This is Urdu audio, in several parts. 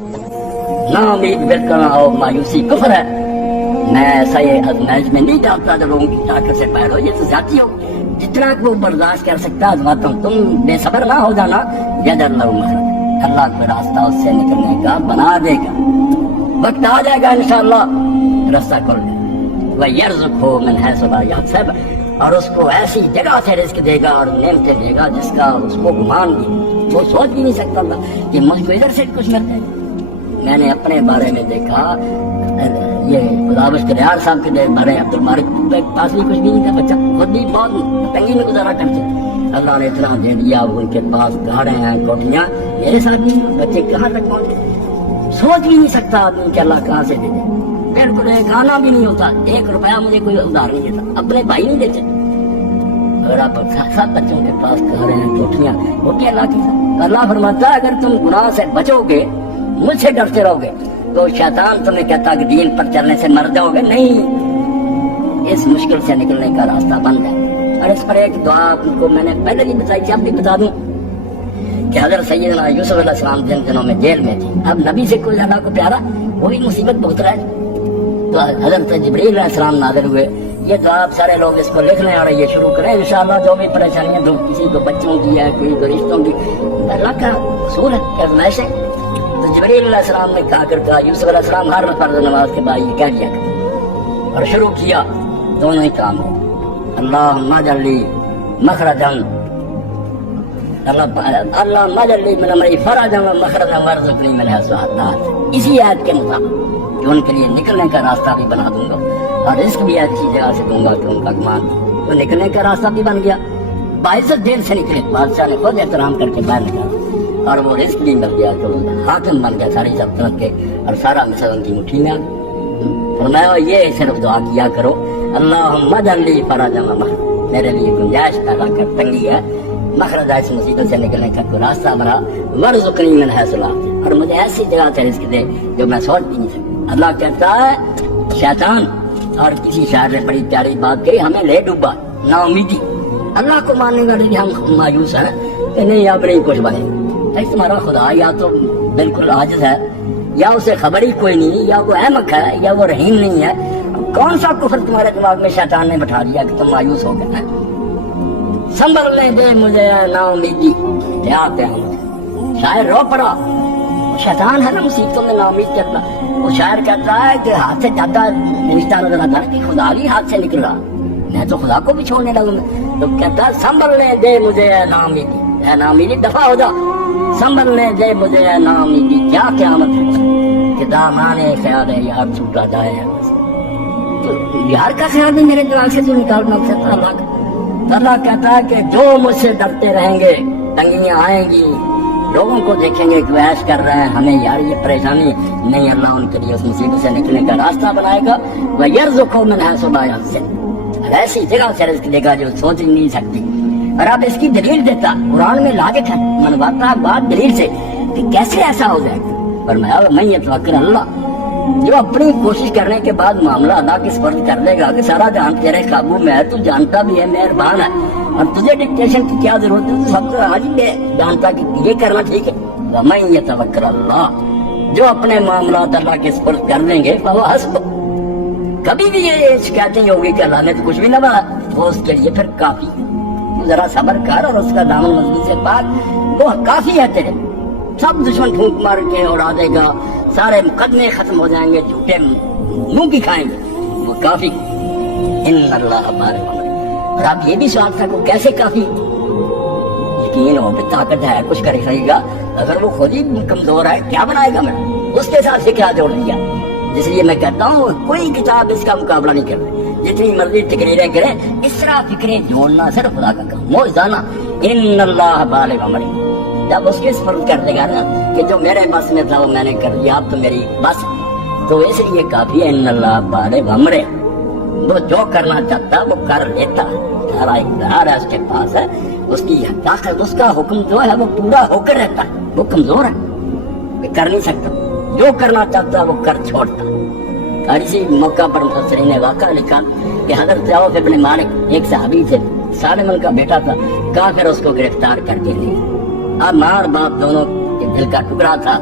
نا امید بالکل اور مایوسی کفر ہے. میں ایسا یہ آزمائش میں نہیں ڈالتا جو لوگوں کی طاقت سے پیدا ہو. یہ تو ذاتی ہو. جتنا کو برداشت کر سکتا آزماتا ہوں. تم بے صبر نہ ہو جانا. جد اللہ مخرج, اللہ کوئی راستہ اس سے نکلنے کا بنا دے گا. وقت آ جائے گا انشاءاللہ راستہ کھل گیا. وَيَرْزُقْهُ مِنْ حَيْثُ لَا يَحْتَسِبُ, اور اس کو ایسی جگہ سے رزق دے گا اور نعمتیں دے گا جس کا اس کو گمان بھی وہ سوچ بھی نہیں سکتا اللہ کہ مجھ کو ادھر سے کچھ ملتا ہے. میں نے اپنے بارے میں دیکھا, یہ خدابش کریار صاحب کے بارے عبد المالک کے پاس بھی کچھ بھی نہیں تھا. بچہ خود بھی بہت تنگی میں گزارا کرتے. اللہ نے اتنا دے دیا, ان کے پاس گاڑے ہیں, کوٹیاں. میرے ساتھ بھی بچے کہاں تک پہنچے, سوچ بھی نہیں سکتا آدمی کہ اللہ کہاں سے دے دے. بالکل ایک آنا بھی نہیں ہوتا. 1 روپیہ مجھے کوئی ادھار نہیں دیتا, اپنے بھائی نہیں دیتے. اگر آپ 7 بچوں کے پاس گاڑے ہیں, کوٹیاں, وہ کیا اللہ کی. اللہ فرماتا ہے اگر تم گناہ سے بچو گے, مجھ سے ڈرتے رہو گے, تو شیطان تمہیں کہتا کہ دین پر چلنے سے مر جاؤ گے. نہیں, اس مشکل سے نکلنے کا راستہ بند ہے. اور اس پر ایک دعا آپ کو میں نے پہلے بھی بتائی تھی, اب بھی بتا دوں کہ حضرت سیدنا یوسف علیہ السلام جن دنوں میں جیل میں تھے, اب نبی سے کوئی اللہ کو پیارا, وہ بھی مصیبت بہت رہے. تو حضرت جبریل علیہ السلام نازل ہوئے. یہ دعا آپ سارے لوگ اس کو لکھ لیں اور یہ شروع کریں انشاءاللہ. جو بھی پریشانیاں دو, کسی کو بچوں کی ہے, کوئی کو رشتوں کی, اللہ کا اصول ہے کہ ویسے. تو جبریل علیہ السلام نے کہا کرتا, یوسف علیہ السلام ہر فرض نماز کے بعد یہ کہہ دیا کرتا, اور شروع کیا. دونوں ہی کام ہو. اللہم اجعل لی مخرجا, اللہم اجعل لی من امری فرجا ومخرجا وارزقنی من حیث لا تحتسب. اسی آیت کے مطابق کہ ان کے لیے نکلنے کا راستہ بھی بنا دوں گا اور رزق بھی اچھی جگہ سے دوں گا کہ ان کا گمان بھی. تو نکلنے کا راستہ بھی بن گیا. 22 دن سے نکلے, بادشاہ نے خود احترام کر کے باہر نکالا, اور وہ رزق بھی مل گیا. تو حاکم بن گیا ساری سلطنت کے, اور سارا مصر ان کی مٹھی میں آ گیا. فرمایا یہ صرف دعا کیا کرو, اللہم اجعل لی فرجا ومخرجا, میرے لیے گنجائش پیدا کر, تنگی ہے, مخرج اس مصیبت سے نکلنے کا کوئی راستہ بنا, وارزقنی من حیث لا تحتسب, اور مجھے ایسی جگہ سے رزق دے جو میں سوچ بھی نہیں سکتا. اللہ کہتا ہے شیطان, اور کسی شاعر نے بڑی پیاری بات کہی, ہمیں لے ڈوبا نا امیدی. اللہ کو ماننے والے لیے ہم مایوس ہیں کہ نہیں اب نہیں کچھ بنے. تمہارا خدا یا تو بالکل عاجز ہے, یا اسے خبر ہی کوئی نہیں, یا وہ احمق ہے, یا وہ رحیم نہیں ہے. کون سا کفر تمہارے دماغ میں شیطان نے بٹھا دیا کہ تم مایوس ہو گئے ہیں. سنبھلنے دے مجھے نا امیدی, دیہات ہے ہم. شاعر رو پڑا, شیطان ہے نا مصیبتوں میں نا امید کرنا. وہ شاعر کہتا ہے کہ ہاتھ سے جاتا رشتہ نظر آتا ہے کہ خدا بھی ہاتھ سے نکل رہا, میں تو خدا کو بھی چھوڑنے لگوں. تو کہتا ہے سنبھلنے دے مجھے نا امیدی, اے نا امیدی دفع ہو جا, سنبھلنے دے مجھے نا امیدی, کیا قیامت ہے کہ دامانے خیال ہے یار چھوٹا جائے. تو یار کا خیال بھی میرے دماغ سے تو نکالنا سکتا. اللہ کا اللہ کہتا ہے کہ جو مجھ سے ڈرتے رہیں گے, تنگیاں آئیں گی, لوگوں کو دیکھیں گے کہ وحش کر رہے ہیں, ہمیں یار یہ پریشانی نہیں, اللہ ان کے لیے اس مصیبت سے نکلنے کا راستہ بنائے گا. وَيَرْزُقْهُ مِنْ حَيْثُ لَا يَحْتَسِبُ, ایسی جگہ سے رزق دے گا جو سوچ ہی نہیں سکتی. اور اب اس کی دلیل دیتا, قرآن میں لاجک ہے, منواتا بات دلیل سے کہ کیسے ایسا ہو جائے. فرمایا وَمَن يَتَوَکَّلْ عَلَى اللَّهِ, جو اپنی کوشش کرنے کے بعد معاملہ اللہ کے سپرد کر لے گا کہ سارا جہان تیرے قابو میں ہے, تو جانتا بھی ہے, مہربان ہے, اور تجھے ڈکٹیشن کی کیا ضرورت ہے, تو سب کو آج ہی جانتا کہ یہ کرنا ٹھیک ہے. وَمَن يَتَوَکَّلْ عَلَى اللَّهِ, جو اپنے معاملات اللہ کے سپرد کر لیں گے, فَهُوَ حَسْبُهُ, کبھی بھی یہ شکایتیں ہوگی کہ اللہ نے تو کچھ بھی نہ بنا, وہ اس کے لیے پھر کافی ہے. ذرا صبر کر اور اس کا دامن مضبوطی سے پاک, وہ کافی ہے تیرے. سب دشمن پھونک مار کے اڑا دے گا, سارے مقدمے ختم ہو جائیں گے, جھوٹے منہ کی کھائیں گے, وہ کافی. ان اللہ بالغ امرہ. اور آپ یہ بھی سوال تھا کہ کیسے کافی, یقین ہو کہ طاقت ہے, کچھ کر سکے گا. اگر وہ خود ہی کمزور ہے, کیا بنائے گا, میں اس کے ساتھ سے کیا جوڑ دیا. جس لیے میں کہتا ہوں کوئی کتاب اس کا مقابلہ نہیں کر رہی, جتنی مرضی تقریریں کریں, اس طرح فکریں جوڑنا صرف خدا کا کام. موجزانہ ان اللہ بالغ امرہ, جب اس کے سپرد کر دے گا نا کہ جو میرے بس میں تھا وہ میں نے کر دیا, اب تو میری بس, تو اس لیے کافی ہے. ان اللہ بالغ امرہ, وہ جو کرنا چاہتا وہ کر لیتا, سارا اقتدار ہے اس کے پاس ہے, اس کی طاقت, اس کا حکم جو ہے وہ پورا ہو کر رہتا ہے. وہ کمزور ہے, وہ کر نہیں سکتا, جو کرنا چاہتا وہ کر چھوڑتا. اور اسی موقع پر مفسرین نے واقعہ لکھا کہ حضرت عوف ابن مالک ایک صحابی تھے, سالمن کا بیٹا تھا, کافر اس کو گرفتار کر کے لے. اب ماں اور باپ دونوں کے دل کا ٹکڑا تھا,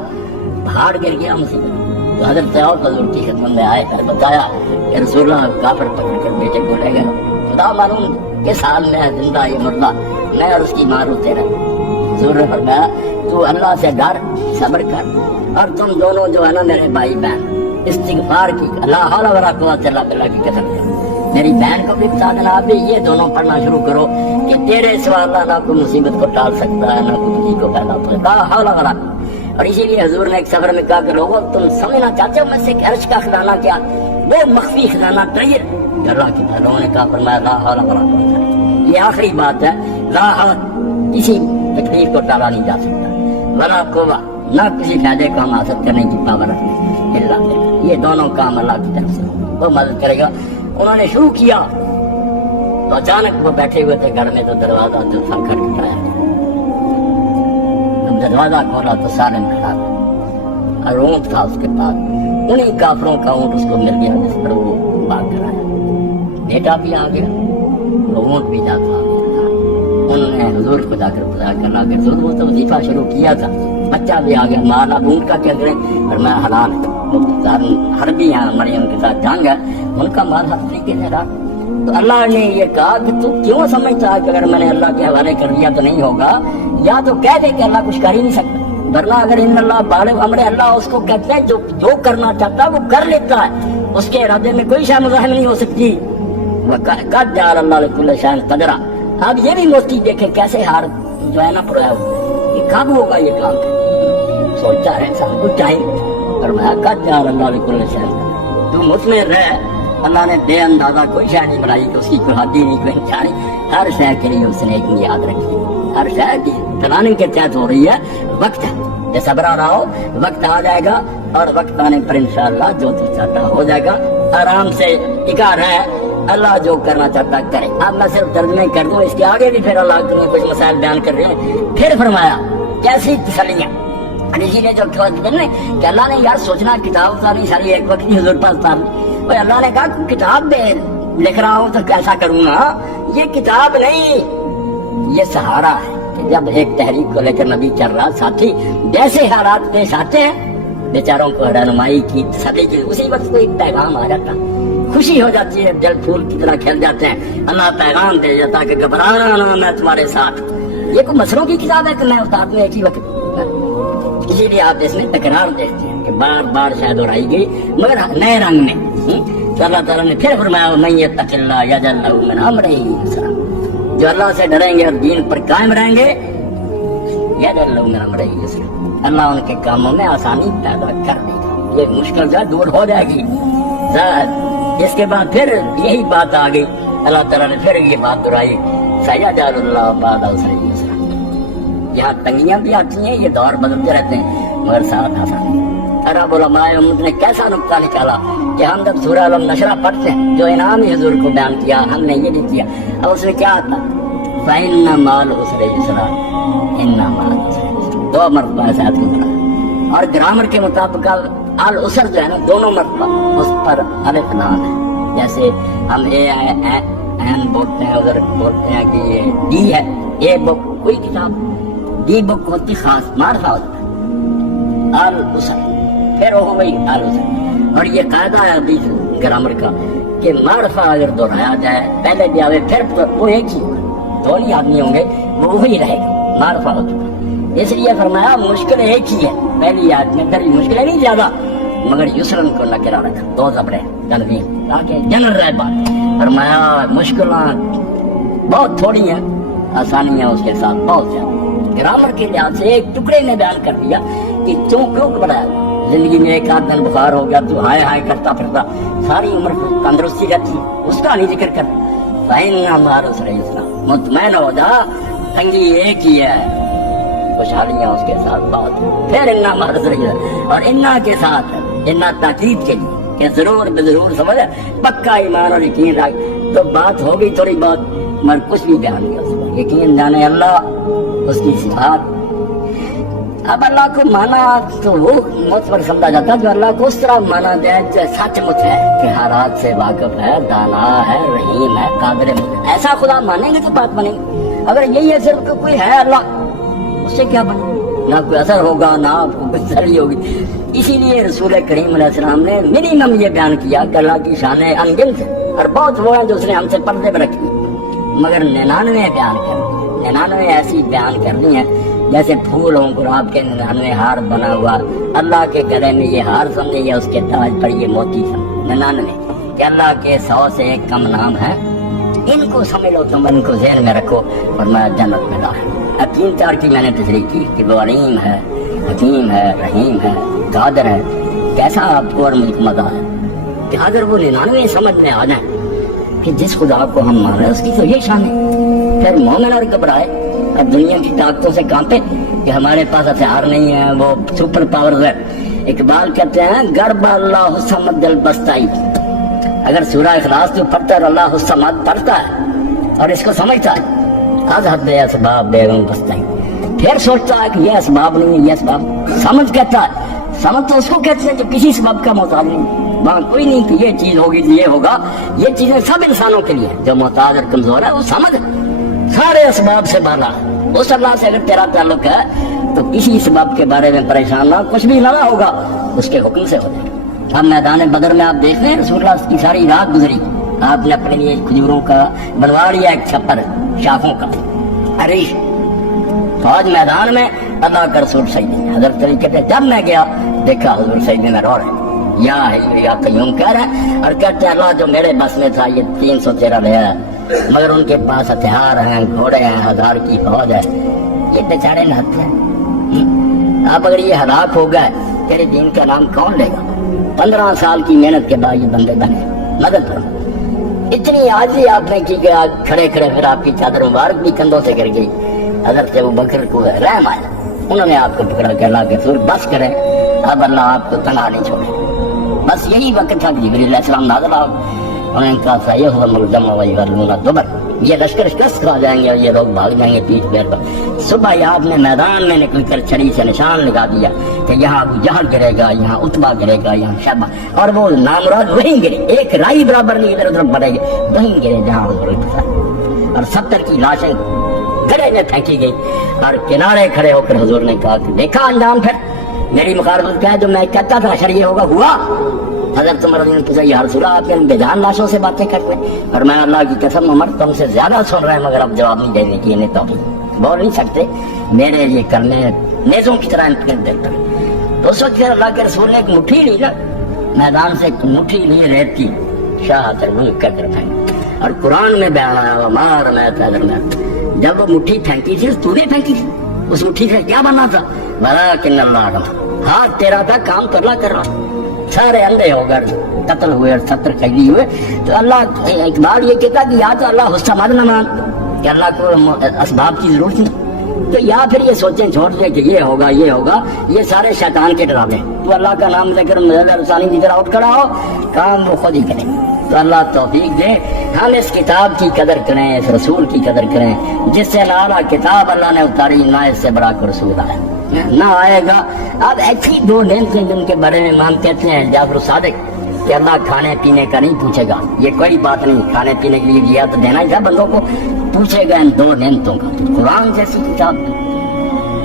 پہاڑ گر گیا مصیبت. تو حضرت اور حضور کی خدمت میں آئے کر بتایا کہ رسول اللہ کافر پکڑ کر بیٹے کو لے گئے. خدا معلوم کس حال میں ہے, زندہ یہ مردہ, میں اور اس کی ماں روتے رہے. حضور نے فرمایا تو اللہ سے ڈر, صبر کر, اور تم دونوں جو ہے نا میرے بھائی بہن استغفار کی, لا حول ولا قوت الا باللہ کی قسم ہے, میری بہن کو بھی بتا دینا, آپ بھی یہ دونوں پڑھنا شروع کرو کہ تیرے سوا اللہ نہ کوئی مصیبت کو ٹال سکتا ہے نہ کوئی کسی کو پیدا ہو, لا حول ولا قوت. اور اسی لیے حضور نے ایک سفر میں کہا کہ لوگوں تم سمجھنا چاہتے ہو میں سے عرش کا خزانہ کیا, وہ مخفی خزانہ ٹریل اللہ کی. لوگوں نے کہا فرمایا لا حول ولا قوت. یہ آخری بات ہے, لا حول, کسی تکلیف کو ٹالا نہیں جا سکتا, ولا قوت, نہ کسی فائدے کو ہم حاصل کرنے کی پاور رکھتے ہیں, یہ دونوں کام اللہ کی طرف سے وہ مدد کرے گا. انہوں نے شروع کیا تو اچانک وہ بیٹھے ہوئے تھے گھر میں, تو دروازہ جو تھا کھٹکھٹایا, جب دروازہ کھولا تو سالم کھڑا تھا اور اونٹ تھا اس کے پاس. انہیں کافروں کا اونٹ اس کو مل گیا جس پر وہ بھاگ کر آیا. بیٹا بھی آ گیا, وہ اونٹ بھی جاتا آ گیا. انہوں نے حضور کو جا کر بتایا کرنا کہ حضور وہ تو وظیفہ شروع کیا تھا, بچہ بھی آ گیا, مالا اونٹ کا کیا کریں, اور میں حلال حربی ہیں مریم کے ساتھ جنگ ہے, ان کا مال ہر طریقے سے رہا. تو اللہ نے یہ کہا کہ تو کیوں سمجھتا ہے کہ اگر میں نے اللہ کے حوالے کر دیا تو نہیں ہوگا, یا تو کہہ دے کہ اللہ کچھ کر ہی نہیں سکتا, ورنہ اگر ان اللہ بالغ امر, اللہ اس کو کہتے ہیں جو کرنا چاہتا ہے وہ کر لیتا ہے, اس کے ارادے میں کوئی شے مزاحم نہیں ہو سکتی. قد جعل اللہ لکل شیء قدرا. اب یہ بھی موتی دیکھیں کیسے ہار جو ہے نا پڑا ہوا, یہ کب ہوگا یہ کام, سوچتا ہے انسان کو ٹائم. فرمایا قد جعل اللہ لکل شیء, تو مطمئن رہ, اللہ نے بے اندازہ کوئی شے نہیں بنائی کہ اس کی کوئی حد نہیں, کوئی انتہا نہیں. ہر شے کے لیے اس نے ایک یاد رکھی, ہر شے کی پلاننگ کے تحت ہو رہی ہے. وقت ہے, یہ صبر آ رہا ہو, وقت آ جائے گا, اور وقت آنے پر انشاءاللہ جو تو چاہتا ہو جائے گا. آرام سے ٹکا رہے, اللہ جو کرنا چاہتا کرے. اب میں صرف ترجمے کر دوں, اس کے آگے بھی پھر اللہ نے کچھ مسائل بیان کر رہے ہیں. پھر فرمایا کیسی تسلیاں, اسی لیے جو کہ اللہ نے یار سوچنا کتاب اتارنی ساری ایک وقت حضور پاس اتارنی. اللہ نے کہا کتاب میں لکھ رہا ہوں تو کیسا کروں گا, یہ کتاب نہیں, یہ سہارا ہے. کہ جب ایک تحریک کو لے کر نبی چل رہا, ساتھی جیسے حالات پیش آتے ہیں بیچاروں کو رہنمائی کی, تسلی کی, اسی وقت کوئی پیغام آ جاتا, خوشی ہو جاتی ہے, جل پھول کی طرح کھل جاتے ہیں. اللہ پیغام دے جاتا کہ گھبرانا نہ, میں تمہارے ساتھ. یہ کوئی مسئلوں کی کتاب ہے کہ میں اتار دوں ایک ہی وقت. اسی لیے آپ اس میں تکرار دیکھتے ہیں کہ بار بار شاید دہرائی گئی مگر نئے رنگ میں. تو اللہ تعالیٰ نے پھر فرمایا من یتق اللہ یجعل لہ من امرہ یسرا, جو اللہ سے ڈریں گے اور دین پر قائم رہیں گے, یجعل لہ من امرہ یسرا, اللہ ان کے کاموں میں آسانی پیدا کر دے گا. یہ مشکل جو دور ہو جائے گی. اس کے بعد پھر یہی بات آ گئی, اللہ تعالیٰ نے پھر یہ بات دہرائی, سیجعل اللہ بعد عسر یسرا. یہاں تنگیاں بھی آتی ہیں, یہ دور بدلتے رہتے ہیں, مگر ساتھ آسانی. عرب علماء امت نے کیسا نقطہ نکالا کہ ہم جب سورہ علم نشرہ پڑھتے ہیں, جو انعام حضور کو بیان کیا ہم نے یہ نہیں کیا. اب اس میں کیا آتا, فَإِنَّ مَعَ الْعُسْرِ يُسْرًا, إِنَّ مَعَ الْعُسْرِ يُسْرًا, 2 مرتبہ ساتھ گزرا. اور گرامر کے مطابق العسر جو ہے نا, دونوں مرتبہ اس پر الف لام ہے. جیسے ہم اے این بولتے ہیں, ادھر بولتے ہیں کہ یہ ڈی ہے. اے بک کوئی کتاب, ڈی بک ہوتی خاص معرفہ ہوتا ہے العسر, پھر ہو گئی العسر. اور یہ قاعدہ ہے حدیث گرامر کا کہ معرفہ اگر دہرایا جائے پہلے بھی آوے پھر وہ ایک ہی ہوگا, 2 ہی آدمی ہوں گے, وہ وہی رہے گا, معرفہ ہو چکا. اس لیے فرمایا مشکل ایک ہی ہے, پہلی آدمی اندر مشکلیں نہیں زیادہ, مگر یسرن کو نکرا رکھا, 2 زبریں تنوین تاکہ جنرل رہ بات. فرمایا مشکلات بہت تھوڑی ہیں, آسانیاں اس کے ساتھ بہت زیادہ. گرامر کے لحاظ سے ایک ٹکڑے نے بیان کر دیا کہ کیوں بنایا. زندگی میں ایک آدھ دن بخار ہو گیا تو ہائے ہائے کرتا پھرتا, ساری عمر تندرستی رہتی, اس کا نہیں ذکر کر. فَإِنَّ مَعَ الْعُسْرِ يُسْرًا, مطمئن ہو جا, تنگی ایک ہی ہے, خوشحالیاں اس کے ساتھ بہت. پھر اِنَّ مَعَ الْعُسْرِ يُسْرًا, اور اِنَّا کے ساتھ اِنَّا تاکید کے لیے کہ ضرور بضرور سمجھ پکا ایمان اور یقین رکھ. تو بات ہو گئی تھوڑی بہت, مگر کچھ بھی بیان کیا اس پر یقین جانے اللہ, اس کی صفات. اب اللہ کو مانا تو وہ معتبر سمجھا جاتا ہے جو اللہ کو اس طرح مانا جائے جو سچ مچ ہے کہ حالات سے واقف ہے, دانا ہے, رحیم ہے, قادر ہے. ایسا خدا مانیں گے تو بات بنے گی. اگر یہی ہے صرف کوئی ہے اللہ, اس سے کیا بنے, نہ کوئی اثر ہوگا, نہ آپ کو کوئی تسلی ہوگی. اسی لیے رسول کریم علیہ السلام نے منیمم یہ بیان کیا کہ اللہ کی شان انگنت ہے، اور بہت وہ ہیں جو اس نے ہم سے پردے میں رکھی، مگر 99 بیان کر دی، 99 ایسی بیان کرنی ہے جیسے پھول ہوں گلاب کے 99 ہار بنا ہوا، اللہ کے گلے میں یہ ہار سمجھے یا اس کے تاج پر یہ موتی سمجھے، 99 کہ اللہ کے 100 سے ایک کم نام ہے، ان کو سمجھ لو، تم ان کو ذہن میں رکھو اور میں جنت میں داخل۔ اب 3-4 کی میں نے تشریح کی کہ وہ علیم ہے، حکیم ہے، رحیم ہے، قادر ہے، کیسا آپ کو اور ملک مزہ ہے کہ اگر وہ 99 سمجھ میں آ جائیں کہ جس خدا کو ہم مان رہے ہیں اس کی تو یہ شان ہے، پھر مومن اور گھبرائے اب دنیا کی طاقتوں سے کانپے کہ ہمارے پاس ہتھیار نہیں ہے، وہ سپر پاورز ہے۔ اقبال کہتے ہیں گرب اللہ سمد دل بستائی، اگر سورہ اخلاص تو پڑھتا ہے اللہ الصمد پڑھتا ہے اور اس کو سمجھتا ہے آج حد اسباب بے گم بستائی، پھر سوچتا ہے کہ یہ اسباب نہیں ہے، یہ اسباب سمجھ کہتا ہے، سمجھ تو اس کو کہتے ہیں جو کسی سبب کا محتاج نہیں، وہاں کوئی نہیں کہ یہ چیز ہوگی تو یہ ہوگا، یہ چیزیں سب انسانوں کے لیے، جو محتاج اور کمزور ہے وہ سمجھ سارے اسباب سے بالا ہے، اس اللہ سے اگر تیرا تعلق ہے تو کسی سبب کے بارے میں پریشان نہ، کچھ بھی نہ ہوگا، اس کے حکم سے ہو جائے۔ اب میدان بدر میں آپ دیکھ رہے ہیں رسول اللہ کی ساری رات گزری، آپ نے اپنے لیے کھجوروں کا بنوا لیا ایک چھپر شاخوں کا، عریش، فوج میدان میں، اللہ کا رسول سجدے، حضرت علی کہتے جب میں گیا دیکھا حضور سجدے میں رو رہے، یا حی یا قیوم کہہ رہے، اور کہتے ہیں اللہ جو میرے بس میں تھا یہ 313 لے آیا، مگر ان کے پاس ہتھیار ہیں، گھوڑے ہیں، 1000 کی فوج ہے، یہ بیچارے نہتے ہیں، اب اگر یہ ہلاک ہو گئے تیرے دین کا نام کون لے گا؟ 15 سال کی محنت کے بعد یہ بندے بنے، مدد کرو، اتنی عاجزی آپ نے کی کہ آج کھڑے کھڑے پھر آپ کی چادر مبارک بھی کندھوں سے گر گئی، حضرت ابو بکر کو رحم آیا، انہوں نے آپ کو پکڑا کہ اللہ کے رسول بس کرے، اب اللہ آپ کو تنہا نہیں چھوڑے، بس یہی وقت تھا کہ جبریل علیہ السلام نازل آؤ، انہوں نے کہا تھا یہ ہوا ملزم ویولون الدبر، یہ لشکر شکست کھا جائیں گے اور یہ لوگ بھاگ جائیں گے پیٹھ پیر پر۔ صبح ہی آپ نے میدان میں نکل کر چھڑی سے نشان لگا دیا کہ یہاں ابو جہل گرے گا، یہاں عتبہ گرے گا، یہاں شیبہ، اور وہ نامراد وہیں گرے، ایک رائی برابر نہیں ادھر ادھر بڑھے گے، وہیں گرے جہاں حضور تھا، اور 70 کی لاشیں گڑے میں پھینکی گئی، اور کنارے کھڑے ہو کر حضور نے کہا کہ دیکھا انجام پھر میری مخالفت کیا ہے، جو میں کہتا تھا شر یہ ہوگا ہوا۔ حضرت عمر رضی اللہ عنہ پوچھا یا رسول اللہ آپ بے جان لاشوں سے باتیں کرتے ہیں، اور میں اللہ کی قسم عمر تم سے زیادہ سن رہے ہیں مگر اب جواب نہیں دینے کی، انہیں توفیق بول نہیں سکتے، میرے یہ کرنے نیزوں کی طرح انتقال دیتا ہے۔ تو اس وقت اللہ کے رسول نے ایک مٹھی لی نا، میدان سے ایک مٹھی لی ریت کی، شاہ تربل کر پھینکی، اور قرآن میں بیان آیا مار میں پیدل میں، جب وہ مٹھی پھینکی تھی تو نے پھینکی تھی، اس مٹھی سے کیا بننا تھا، ولیکن اللہ ہاتھ تیرا تھا، کام تو اللہ کر رہا، سارے اندھے ہو گئے، قتل ہوئے اور 70 قیدی ہوئے، تو اللہ اقبال یہ کہتا کہ یا تو اللہ حسن نہ مان کہ اللہ کو اسباب کی ضرورت نہیں، تو یا پھر یہ سوچیں چھوڑ دیں کہ یہ ہوگا یہ ہوگا، یہ سارے شیطان کے ڈراوے، تو اللہ کا نام لے کر مزید رسانی کی طرح اٹھ کھڑا ہو، کام وہ خود ہی کریں، تو اللہ توفیق دے ہم اس کتاب کی قدر کریں، اس رسول کی قدر کریں، جس سے نہ کتاب اللہ نے اتاری نہ اس سے بڑا کوئی رسول آیا نہ آئے گا۔ اب ایسی 2 نعمتیں جن کے بارے میں امام کہتے ہیں جعفر الصادق کہ اللہ کھانے پینے کا نہیں پوچھے گا، یہ کوئی بات نہیں، کھانے پینے کے لیے دیا تو دینا ہی تھا بندوں کو، پوچھے گا ان 2 نعمتوں کا، قرآن جیسی کتاب،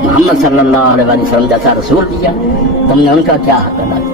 محمد صلی اللہ علیہ وسلم جیسا رسول دیا، تم نے ان کا کیا حق ادا کیا؟